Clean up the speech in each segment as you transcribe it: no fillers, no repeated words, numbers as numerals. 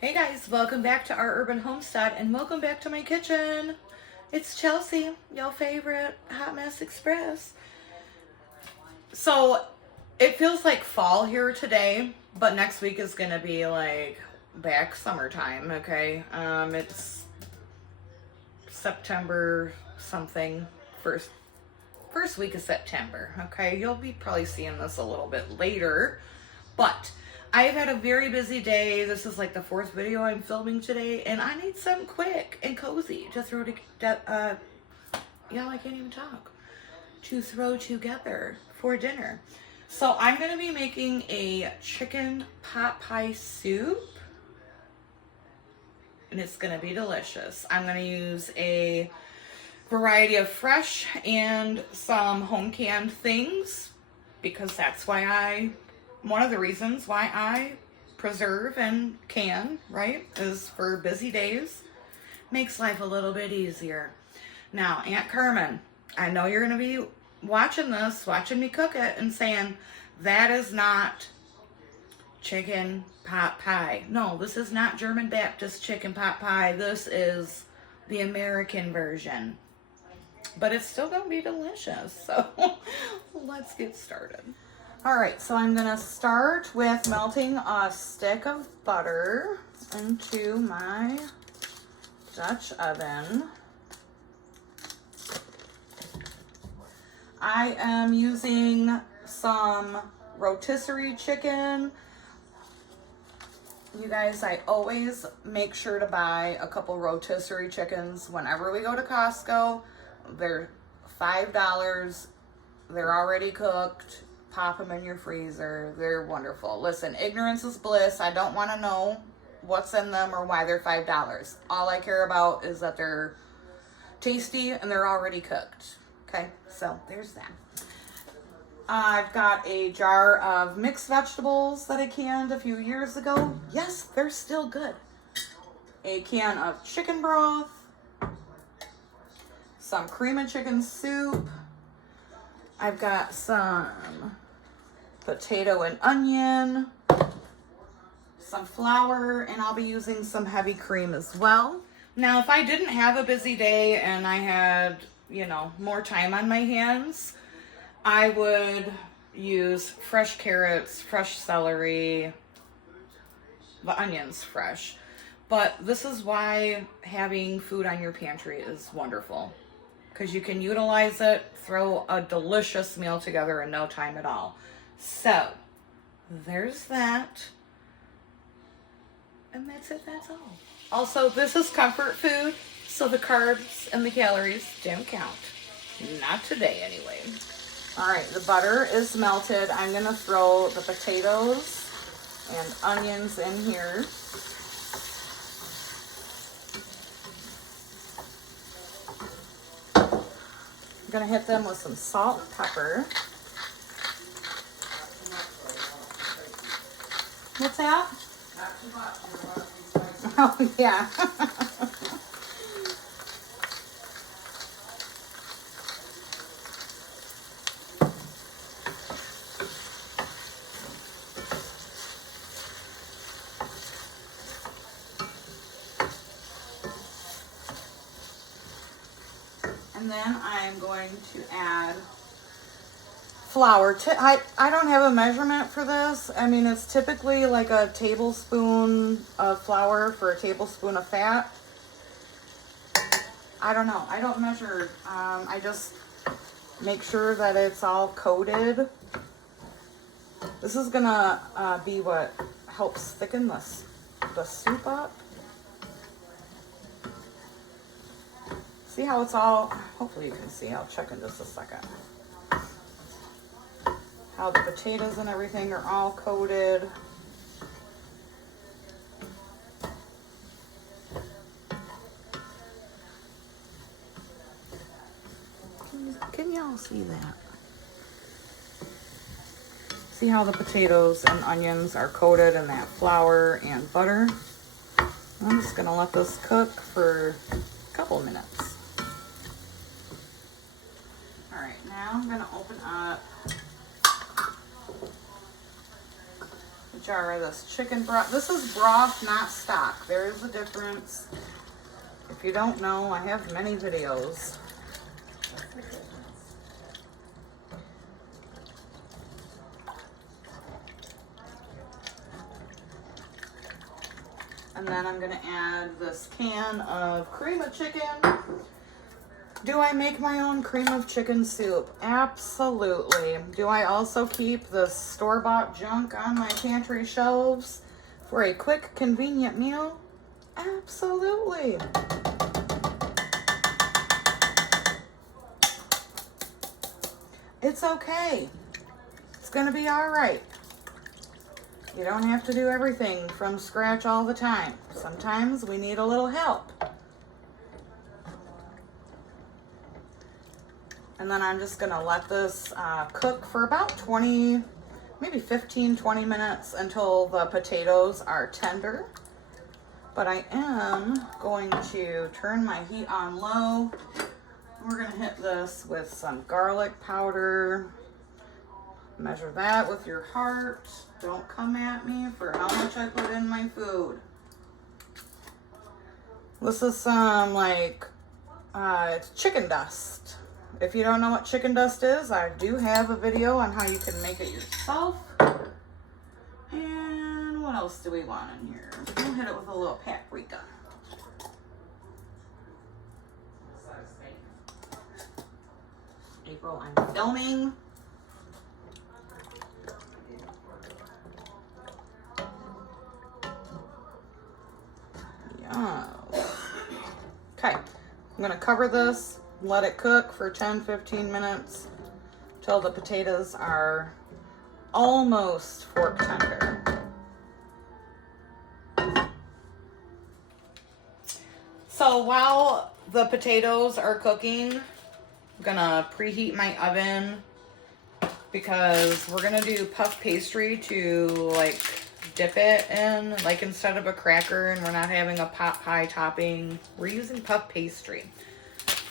Hey guys, welcome back to our urban homestead and welcome back to my kitchen. It's Chelsea, your favorite Hot Mess Express. So it feels like fall here today, but next week is gonna be like back summertime, okay? It's September something, first week of September, okay? You'll be probably seeing this a little bit later, but I've had a very busy day. This is like the fourth video I'm filming today, and I need something quick and cozy to throw together. I can't even talk. To throw together for dinner. So I'm going to be making a chicken pot pie soup, and it's going to be delicious. I'm going to use a variety of fresh and some home canned things because that's one of the reasons why I preserve and can, right, is for busy days. Makes life a little bit easier. Now, Aunt Carmen, I know you're going to be watching me cook it and saying, that is not chicken pot pie. No, this is not German Baptist chicken pot pie. This is the American version. But it's still going to be delicious. So let's get started. All right, so I'm gonna start with melting a stick of butter into my Dutch oven. I am using some rotisserie chicken. You guys, I always make sure to buy a couple rotisserie chickens whenever we go to Costco. They're $5. They're already cooked. Pop them in your freezer. They're wonderful. Listen, ignorance is bliss. I don't want to know what's in them or why they're $5. All I care about is that they're tasty and they're already cooked. Okay, so there's that. I've got a jar of mixed vegetables that I canned a few years ago. Yes, they're still good. A can of chicken broth. Some cream of chicken soup. I've got some potato and onion, some flour, and I'll be using some heavy cream as well. Now, if I didn't have a busy day and I had, more time on my hands, I would use fresh carrots, fresh celery, the onions fresh. But this is why having food on your pantry is wonderful, because you can utilize it, throw a delicious meal together in no time at all. So, there's that. And that's it, that's all. Also, this is comfort food, so the carbs and the calories don't count. Not today, anyway. All right, the butter is melted. I'm gonna throw the potatoes and onions in here. I'm gonna hit them with some salt and pepper. What's that? Not too much. Oh, yeah. And then I'm going to add flour. I don't have a measurement for this. I mean, it's typically like a tablespoon of flour for a tablespoon of fat. I don't know. I don't measure. I just make sure that it's all coated. This is gonna be what helps thicken the soup up. See how it's all, hopefully you can see, I'll check in just a second. How the potatoes and everything are all coated. Can y'all see that? See how the potatoes and onions are coated in that flour and butter? I'm just gonna let this cook for a couple minutes. All right, now I'm gonna open up the jar of this chicken broth. This is broth, not stock. There is a difference. If you don't know, I have many videos. And then I'm gonna add this can of cream of chicken. Do I make my own cream of chicken soup? Absolutely. Do I also keep the store-bought junk on my pantry shelves for a quick, convenient meal? Absolutely. It's okay. It's gonna be all right. You don't have to do everything from scratch all the time. Sometimes we need a little help. And then I'm just gonna let this cook for about 20, maybe 15, 20 minutes until the potatoes are tender. But I am going to turn my heat on low. We're gonna hit this with some garlic powder. Measure that with your heart. Don't come at me for how much I put in my food. This is some it's chicken dust. If you don't know what chicken dust is, I do have a video on how you can make it yourself. And what else do we want in here? We'll hit it with a little paprika. April, I'm filming. Okay, I'm gonna cover this, let it cook for 10-15 minutes till the potatoes are almost fork tender. So while the potatoes are cooking, I'm gonna preheat my oven because we're gonna do puff pastry to dip it in, instead of a cracker, and we're not having a pot pie topping. We're using puff pastry.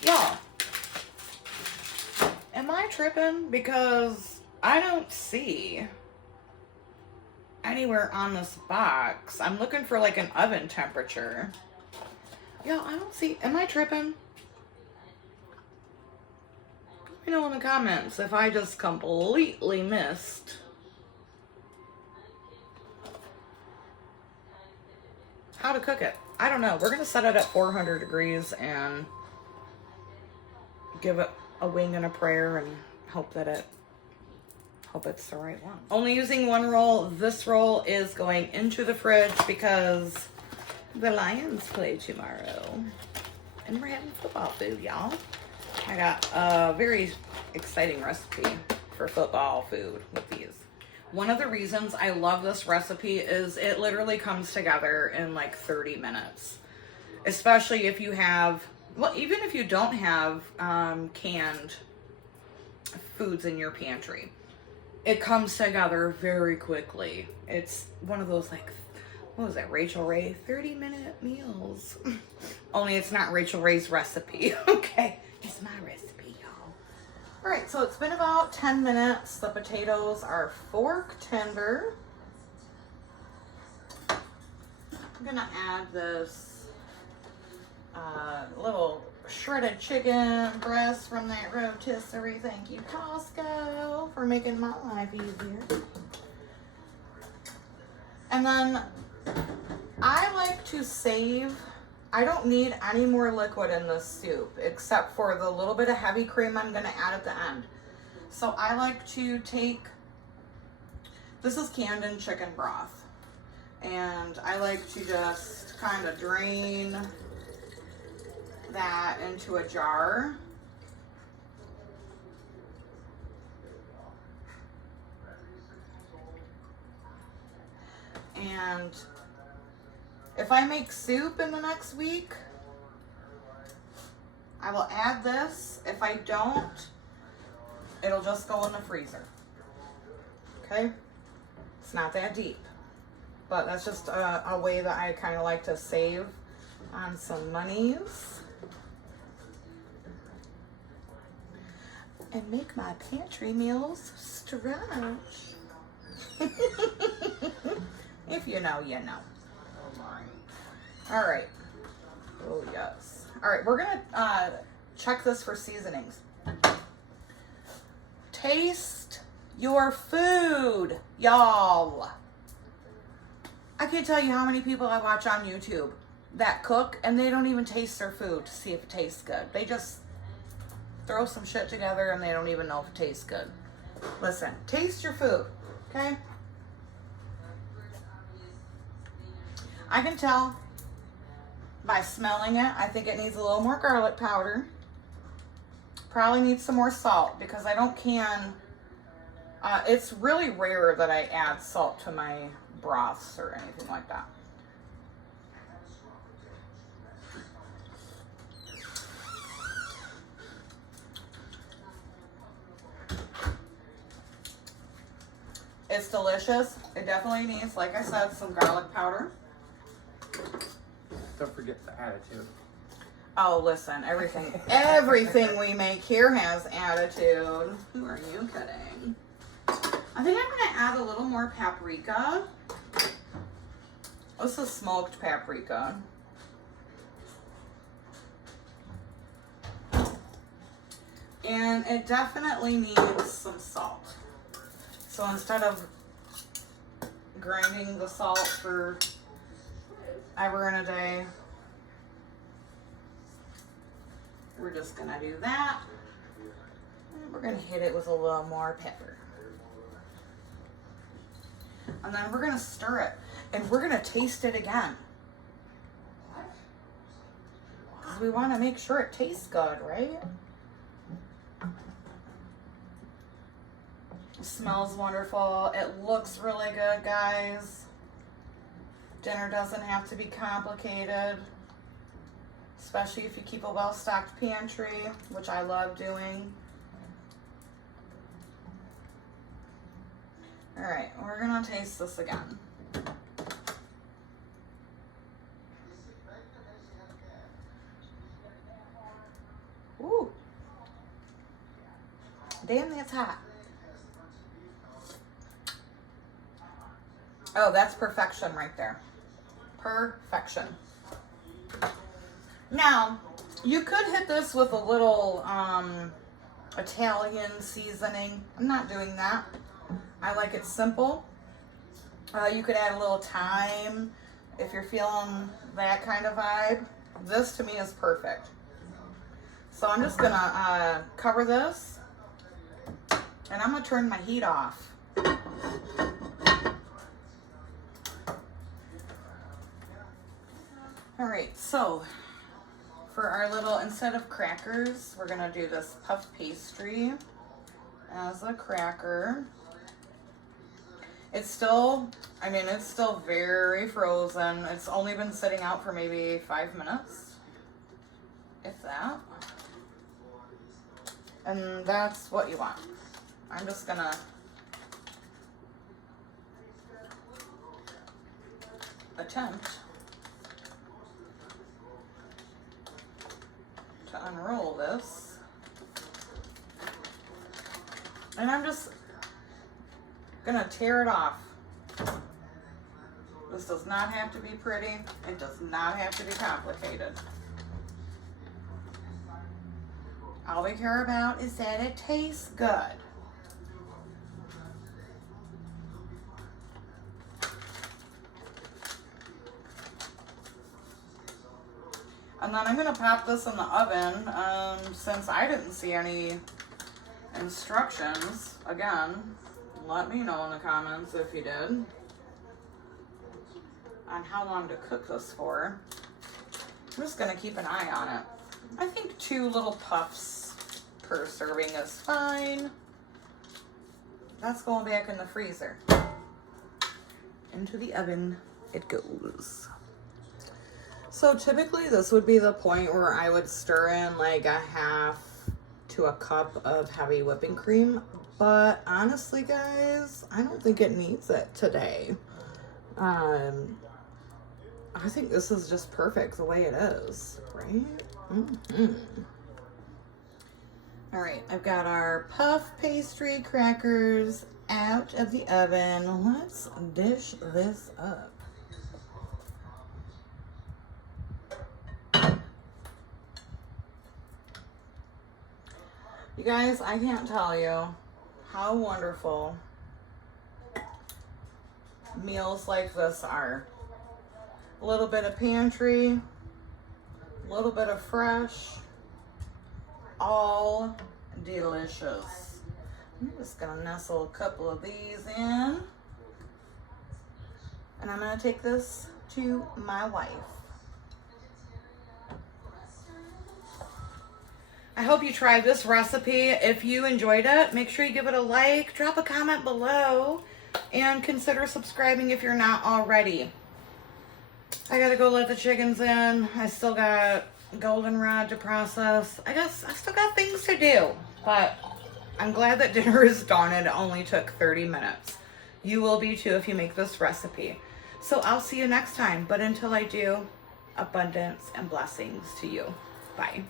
Y'all, am I tripping? Because I don't see anywhere on this box. I'm looking for an oven temperature. Y'all, I don't see, am I tripping? Let me know in the comments if I just completely missed how to cook it. I don't know. We're going to set it at 400 degrees and give it a wing and a prayer and hope it's the right one. Only using one roll. This roll is going into the fridge because the Lions play tomorrow. And we're having football food, y'all. I got a very exciting recipe for football food with these. One of the reasons I love this recipe is it literally comes together in 30 minutes. Especially if you have, well, even if you don't have canned foods in your pantry. It comes together very quickly. It's one of those what was that, Rachel Ray? 30-minute meals. Only it's not Rachel Ray's recipe, okay? It's my recipe, y'all. All right, so it's been about 10 minutes. The potatoes are fork tender. I'm gonna add this little shredded chicken breast from that rotisserie. Thank you, Costco, for making my life easier. And then I like to save, I don't need any more liquid in this soup except for the little bit of heavy cream I'm gonna add at the end. So I like to take, this is canned in chicken broth, and I like to just kind of drain that into a jar. And if I make soup in the next week, I will add this. If I don't, it'll just go in the freezer. Okay? It's not that deep. But that's just a way that I kind of like to save on some monies. And make my pantry meals stretch. If you know, you know. All right. Oh, yes. All right, we're going to check this for seasonings. Taste your food, y'all. I can't tell you how many people I watch on YouTube that cook and they don't even taste their food to see if it tastes good. They just throw some shit together and they don't even know if it tastes good. Listen, taste your food, okay? I can tell by smelling it. I think it needs a little more garlic powder. Probably needs some more salt because I don't can. It's really rare that I add salt to my broths or anything like that. It's delicious. It definitely needs, like I said, some garlic powder. Don't forget the attitude. Oh, listen, everything we make here has attitude. Who are you kidding? I think I'm gonna add a little more paprika. This is smoked paprika. And it definitely needs some salt. So instead of grinding the salt for ever and a day, we're just gonna do that. And we're gonna hit it with a little more pepper. And then we're gonna stir it. And we're gonna taste it again. Because we wanna make sure it tastes good, right? It smells wonderful. It looks really good, guys. Dinner doesn't have to be complicated. Especially if you keep a well-stocked pantry, which I love doing. All right, we're gonna taste this again. Ooh. Damn, that's hot. Oh, that's perfection right there. Perfection. Now, you could hit this with a little Italian seasoning. I'm not doing that. I like it simple. You could add a little thyme if you're feeling that kind of vibe. This to me is perfect. So I'm just gonna cover this and I'm gonna turn my heat off. All right, so for our little, instead of crackers, we're gonna do this puff pastry as a cracker. It's still, I mean, it's still very frozen. It's only been sitting out for maybe 5 minutes, if that. And that's what you want. I'm just gonna attempt to unroll this. And I'm just gonna tear it off. This does not have to be pretty. It does not have to be complicated. All we care about is that it tastes good. And then I'm gonna pop this in the oven, since I didn't see any instructions. Again, let me know in the comments if you did, on how long to cook this for. I'm just gonna keep an eye on it. I think 2 little puffs per serving is fine. That's going back in the freezer. Into the oven it goes. So typically this would be the point where I would stir in like a half to a cup of heavy whipping cream. But honestly, guys, I don't think it needs it today. I think this is just perfect the way it is, right? All right, I've got our puff pastry crackers out of the oven. Let's dish this up. You guys, I can't tell you how wonderful meals like this are. A little bit of pantry, a little bit of fresh, all delicious. I'm just gonna nestle a couple of these in, and I'm gonna take this to my wife. I hope you tried this recipe. If you enjoyed it, make sure you give it a like, drop a comment below, and consider subscribing if you're not already. I gotta go let the chickens in. I still got goldenrod to process. I guess I still got things to do, but I'm glad that dinner is done. It only took 30 minutes. You will be too if you make this recipe. So I'll see you next time, but until I do, abundance and blessings to you. Bye.